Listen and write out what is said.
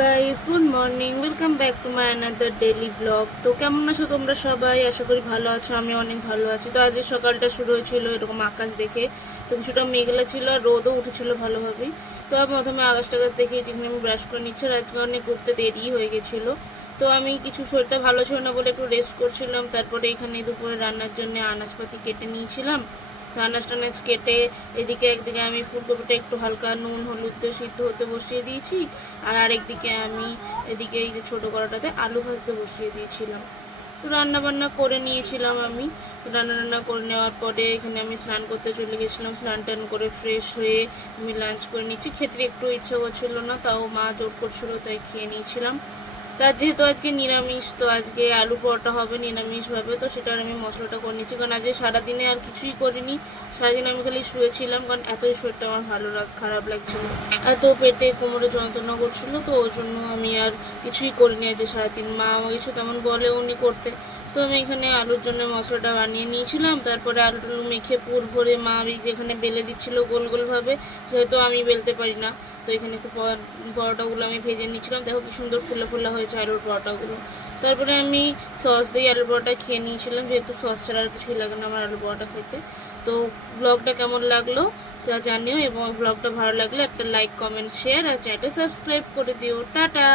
Guys, good morning, welcome back to my another daily blog. তো কেমন আছো তোমরা সবাই? আশা করি ভালো আছো। আমি অনেক ভালো আছি। তো আজকে সকালটা শুরু হয়েছিল এরকম আকাশ দেখে। তো কিছুটা মেঘলা ছিল আর রোদও উঠেছিল ভালোভাবেই। তো আমি প্রথমে আকাশ টাকাশ দেখে যেখানে আমি ব্রাশ করে নিচ্ছি, আর আজকে অনেক উঠতে দেরি হয়ে গেছিলো। তো আমি কিছু শরীরটা ভালো ছিল না বলে একটু রেস্ট করছিলাম। তারপরে এখানে দুপুরে রান্নার জন্য আনাজপাতি কেটে নিয়েছিলাম। তো আনাজ টানাজ কেটে এদিকে একদিকে আমি ফুলকপিটা একটু হালকা নুন হলুদ দিয়ে সিদ্ধ হতে বসিয়ে দিয়েছি, আর আরেকদিকে আমি এদিকে এই যে ছোটো কড়াটাতে আলু ভাজতে বসিয়ে দিয়েছিলাম। তো রান্নাবান্না করে নিয়েছিলাম আমি। রান্না করে নেওয়ার পরে এখানে আমি স্নান করতে চলে গেছিলাম। স্নান টান করে ফ্রেশ হয়ে আমি লাঞ্চ করে নিচ্ছি। খেতে একটু ইচ্ছা করছিল না, তাও মা জোর করছিল তাই খেয়ে নিয়েছিলাম। তার যেহেতু আজকে নিরামিষ, তো আজকে আলু পরোটা হবে নিরামিষভাবে। তো সেটার আমি মশলাটা করে নিচ্ছি, কারণ আজকে সারাদিনে আর কিছুই করিনি। সারাদিন আমি খালি শুয়েছিলাম, কারণ এতই শরীরটা আমার খারাপ লাগছিল, এত পেটে কোমরে যন্ত্রণা করছিলো। তো ওই জন্য আমি আর কিছুই করিনি আজকে সারাদিন। মা আমার কিছু তেমন বলেও নি করতে। তো আমি এখানে আলুর জন্য মশলাটা বানিয়ে নিয়েছিলাম। তারপরে আলু টালু মেখে পুর ভরে মা যেখানে বেলে দিচ্ছিলো গোল গোলভাবে, যেহেতু আমি বেলতে পারি না। তো এখানে একটু পরোটাগুলো আমি ভেজে নিচ্ছিলাম। দেখো কি সুন্দর ফুলে ফুলা হয়েছে আলুর পরোটাগুলো। তারপরে আমি সস দিয়ে আলুর পরোটা খেয়ে নিয়েছিলাম, যেহেতু সস ছাড়া আর কিছুই লাগে না আমার আলুর পরোটা খেতে। তো ব্লগটা কেমন লাগলো তা জানিও, এবং ব্লগটা ভালো লাগলে একটা লাইক কমেন্ট শেয়ার আর চ্যানেলটা সাবস্ক্রাইব করে দিও। টাটা।